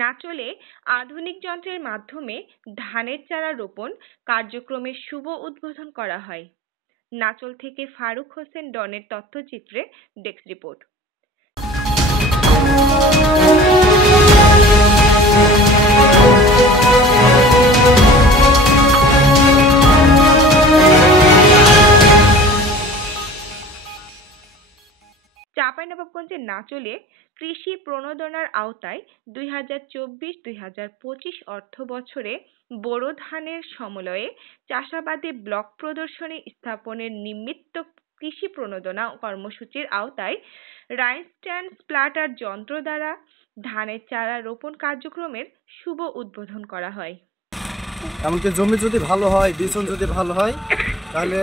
নাচলে আধুনিক যন্ত্রের মাধ্যমে ধানের চারা রোপণ কার্যক্রমের শুভ উদ্বোধন করা হয়। নাচল থেকে ফারুক হোসেন ডনের তথ্যচিত্রে ডেস্ক রিপোর্ট। চাঁপাইনবাবগঞ্জের নাচলে কৃষি প্রণোদনার আওতায় 2024-2025 অর্থ বছরে বোরো ধানের সমলয়ে চাষাবাদে ব্লক প্রদর্শনী স্থাপনের নিমিত্ত কৃষি প্রণোদনা কর্মসূচির আওতায় রাইস ট্রান্সপ্লান্টার যন্ত্র দ্বারা ধানের চারা রোপণ কার্যক্রমের শুভ উদ্বোধন করা হয়। এমনকি জমি যদি ভালো হয়, বিচন যদি ভালো হয়, তাহলে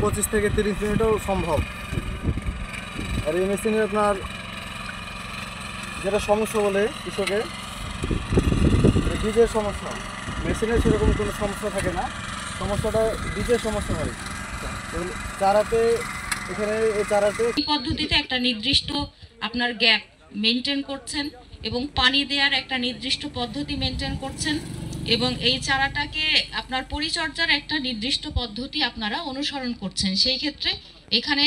25 থেকে 30 মিনিটও সম্ভব। আর এই মেশিনে আপনার যেটা সমস্যা বলে কৃষকের বীজের সমস্যা, মেশিনের সেরকম কোনো সমস্যা থাকে না, সমস্যাটা বীজের সমস্যা হয়। চারাতে এখানে এই চারাতে পদ্ধতিতে একটা নির্দিষ্ট আপনার গ্যাপ মেনটেন করছেন এবং পানি দেওয়ার একটা নির্দিষ্ট পদ্ধতি মেনটেন করছেন এবং এই চারাটাকে আপনার পরিচর্যার একটা নির্দিষ্ট পদ্ধতি আপনারা অনুসরণ করছেন। সেই ক্ষেত্রে এখানে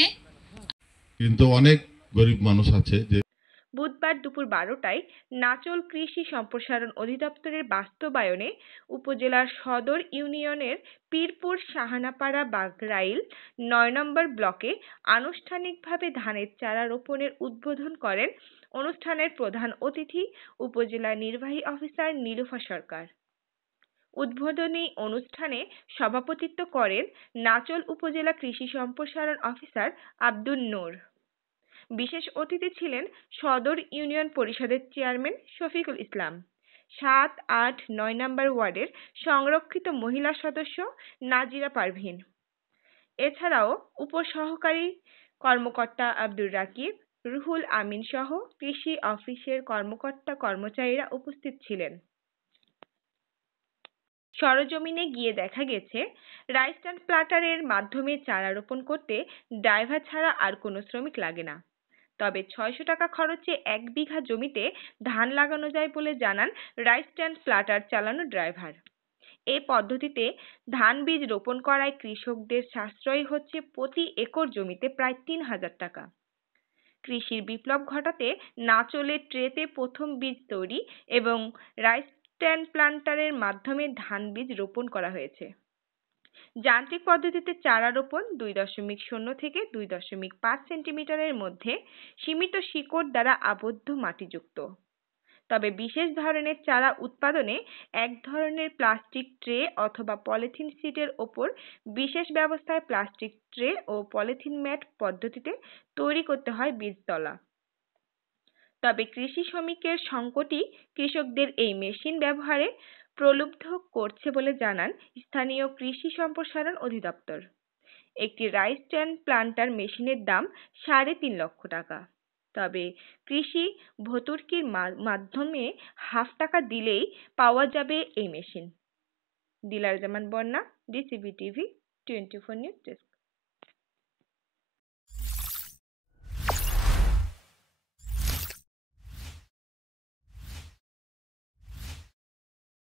কিন্তু অনেক গরিব মানুষ আছে যে বুধবার দুপুর 12টায় নাচল কৃষি সম্প্রসারণ অধিদপ্তরের বাস্তবায়নে উপজেলার সদর ইউনিয়নের পীরপুর সাহানাপাড়া বাগরাইল 9 নম্বর ব্লকে আনুষ্ঠানিকভাবে ধানের চারা রোপণের উদ্বোধন করেন অনুষ্ঠানের প্রধান অতিথি উপজেলা নির্বাহী অফিসার নীলুফা সরকার। উদ্বোধনী অনুষ্ঠানে সভাপতিত্ব করেন নাচল উপজেলা কৃষি সম্প্রসারণ অফিসার আব্দুন নূর। বিশেষ অতিথি ছিলেন সদর ইউনিয়ন পরিষদের চেয়ারম্যান শফিকুল ইসলাম, 7, 8, 9 নম্বর ওয়ার্ডের সংরক্ষিত মহিলা সদস্য নাজিরা পারভীন। এছাড়াও উপসহকারী কর্মকর্তা আব্দুর রাকিব, রুহুল আমিন সহ কৃষি অফিসের কর্মকর্তা কর্মচারীরা উপস্থিত ছিলেন। সরজমিনে গিয়ে দেখা গেছে রাইস ট্রান্সপ্লান্টারের মাধ্যমে চারা রোপণ করতে ড্রাইভার ছাড়া আর কোনো শ্রমিক লাগে না। তবে 600 টাকা খরচে 1 বিঘা জমিতে ধান লাগানো যায় বলে জানান রাইস ট্রান্সপ্লান্টার চালানো ড্রাইভার। এই পদ্ধতিতে ধান বীজ রোপণ করায় কৃষকদের সাশ্রয় হচ্ছে প্রতি একর জমিতে প্রায় 3000 টাকা। কৃষির বিপ্লব ঘটাতে নাচলে ট্রেতে প্রথম বীজ তৈরি এবং রাইস ট্রান্সপ্লান্টারের মাধ্যমে ধান বীজ রোপণ করা হয়েছে। যান্ত্রিক পদ্ধতিতে চারা রোপণ 2.0 থেকে 2.5 সেন্টিমিটারের মধ্যে সীমিত শিকড় দ্বারা আবদ্ধ মাটিযুক্ত। তবে বিশেষ ধরনের চারা উৎপাদনে এক ধরনের প্লাস্টিক ট্রে অথবা পলিথিন শীটের ওপর বিশেষ ব্যবস্থায় প্লাস্টিক ট্রে ও পলিথিন ম্যাট পদ্ধতিতে তৈরি করতে হয় বীজতলা। তবে কৃষি শ্রমিকের সংকটই কৃষকদের এই মেশিন ব্যবহারে প্রলুব্ধ করছে বলে জানান স্থানীয় কৃষি সম্প্রসারণ অধিদপ্তর। একটি রাইস ট্রান্সপ্লান্টার মেশিনের দাম 3.5 লক্ষ টাকা। তবে কৃষি ভর্তুকির মাধ্যমে হাফ টাকা দিলেই পাওয়া যাবে এই মেশিন। দিলার জামান বন্যা, ডিসিবি টিভি 24 নিউজ ডেস্ক।